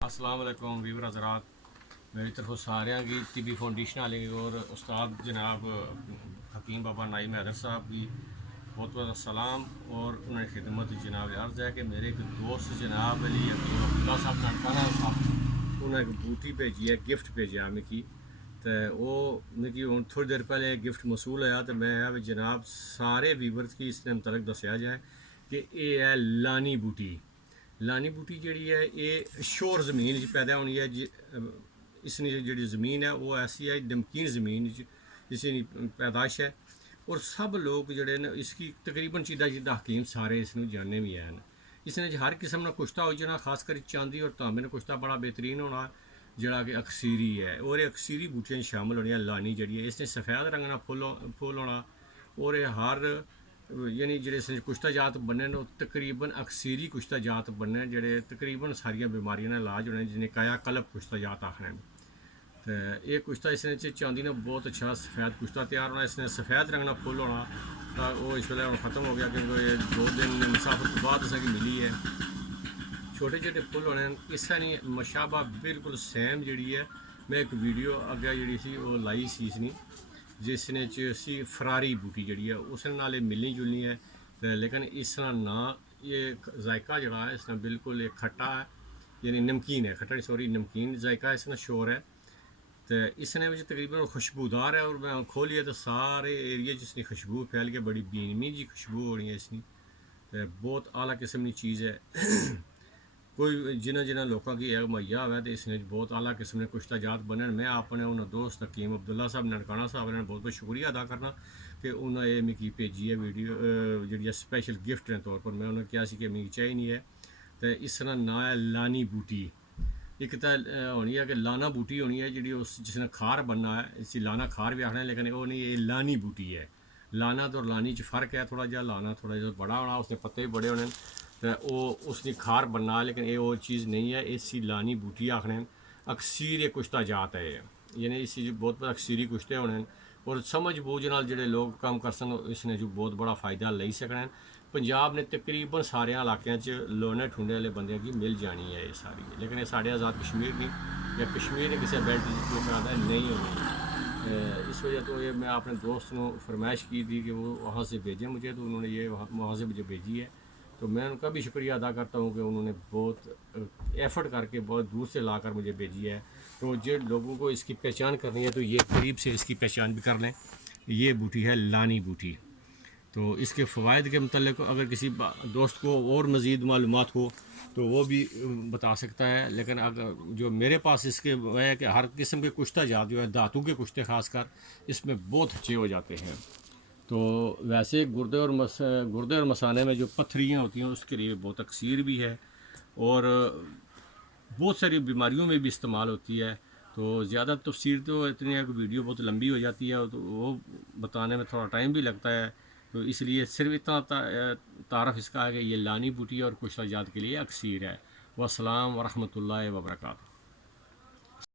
अस्सलाम वालेकुम वीवर हज़रात। मेरी तरफ सारे की तिबी फाउंडेशन वाले और उस्ताद जनाब हकीम बाबा नाइम हैदर साहब की बहुत बहुत सलाम और उन्हें खिदमत जनाब अर्ज़ है कि मेरे एक दोस्त जनाब अली अब्दुल्ला साहब ननकाना साहब उन्हें एक बूटी भेजी है, गिफ्ट भेजा मिगी। तो वो मिगी हूँ थोड़ी देर पहले गिफ्ट मसूल होया तो मैं जनाब सारे वीवर्स की इसने मतलब दसिया जाए कि यह है लानी बूटी। लानी बूटी जी है ये शोर ज़मीन पैदा होनी है इसकी जी ज़मीन है वो ऐसी है नमकीन ज़मीन इसकी पैदाश है। और सब लोग जोड़े न इसकी तकरीबन चीदा चीदा हकीम सारे इसमें जाने भी हैं। इसने हर किस्म का कुश्ता हो जाना, खासकर चांदी और तांबे का कुश्ता बड़ा बेहतरीन होना जड़ा कि अक्सीरी है। और अक्सीरी बूटियां शामिल होनी लानी जी है इसने सफ़ेद रंग का फुल होना। और हर यानी जो कुश्ता जात बनने तकरीबन अक्सीरी कुश्ता जात बनने जोड़े तकरीबन सारिया बीमारियों का इलाज होने जिन्हें काया कलब कुश्ता जात आखने। तो ये कुश्ता इसने चांदी ने बहुत अच्छा सफ़ेद कुश्ता तैयार होना, इसने सफ़ेद रंग का फुल होना। तो वो इस वे ख़त्म हो गया क्योंकि ये 2 दिन मुसाफर तो बाद असें मिली है। छोटे छोटे फुल होने इस नहीं मशाबा बिल्कुल सेम जी है। मैं एक वीडियो अगे जी वो लाई सी इसने जिसने ची फरारी बूटी जी है उस नाल मिलनी जुलनी है। तो लेकिन इसका ना ये जायका जड़ा है इसका बिल्कुल एक खट्टा है, यानी नमकीन है, खट्टा सॉरी नमकीन जायका इसका शोर है। तो इसने तकरीबन खुशबूदार है और मैं खोलिए तो सारे एरिए जिसकी खुशबू फैल के बड़ी बीनमी जी खुशबू होनी है इसकी। तो बहुत आला किस्म की चीज़ है। कोई जिन्हें जिन्हें लोगों की मुहैया हुआ तो इसने बहुत आला किस्म के कुश्ता जात बने। मैं अपने उन्होंने दोस्त हकीम अब्दुल्ला साहब ननकाना साहब ने बहुत बहुत शुक्रिया अदा करना कि उन्हें ये मिगी भेजी है वीडियो जी स्पैशल गिफ्ट के तौर पर। मैं उन्हें कहा कि मिगी चाहिए नहीं है। तो इसका नाम है लानी बूटी। एक तो होनी है कि लाना बूटी होनी है जी उस जिसने खार बनना है, इसी लाना खार भी आखना है लेकिन वो नहीं, ये लानी बूटी है। लाना तो लानी च फ़र्क है थोड़ा जहा, लाना थोड़ा जहा बड़ा होना, उसके पत्ते भी बड़े होने तो वो उसकी खार बनना, लेकिन ये वो चीज़ नहीं है। इसी लानी बूटी आखने अक्सीर कुश्ता जात है यानी इसी बहुत बड़ा अक्सीरी कुश्ते होने। और समझ बूझ नाल जिहड़े लोग काम कर सन इसने जो बहुत बड़ा फ़ायदा ले सकने। पंजाब ने तकरीबन सारे इलाकों लोने ठुंडे वाले बंदे की मिल जानी है ये सारी, लेकिन ये साढ़े आज़ाद कश्मीर नहीं या कश्मीर किसी बेल्ट जो नहीं होनी। इस वजह तो ये मैं अपने दोस्त को फरमाइश की थी कि वो वहाँ से भेजें मुझे, तो उन्होंने ये वहाँ से मुझे भेजी है। तो मैं उनका भी शुक्रिया अदा करता हूँ कि उन्होंने बहुत एफ़र्ट करके बहुत दूर से ला कर मुझे भेजी है। तो जिन लोगों को इसकी पहचान करनी है तो ये करीब से इसकी पहचान भी कर लें। ये बूटी है लानी बूटी। तो इसके फ़वाइद के मतलब अगर किसी दोस्त को और मज़ीद मालूमात हो तो वो भी बता सकता है। लेकिन अगर जो मेरे पास इसके वह है कि हर किस्म के कुश्ता जात जो है धातु के कुश्ते ख़ासकर इसमें बहुत अच्छे हो जाते हैं। तो वैसे गुर्दे और मसाने में जो पत्थरियाँ होती हैं उसके लिए बहुत अक्सीर भी है और बहुत सारी बीमारियों में भी इस्तेमाल होती है। तो ज़्यादा तफसीर तो इतनी है कि वीडियो बहुत लंबी हो जाती है तो वो बताने में थोड़ा टाइम भी लगता है। तो इसलिए सिर्फ इतना तारफ़ इसका है कि ये लानी बूटी और कुश्ता जात के लिए अक्सीर है। वस्सलाम वरहमतुल्लाहि वबरकातुहू।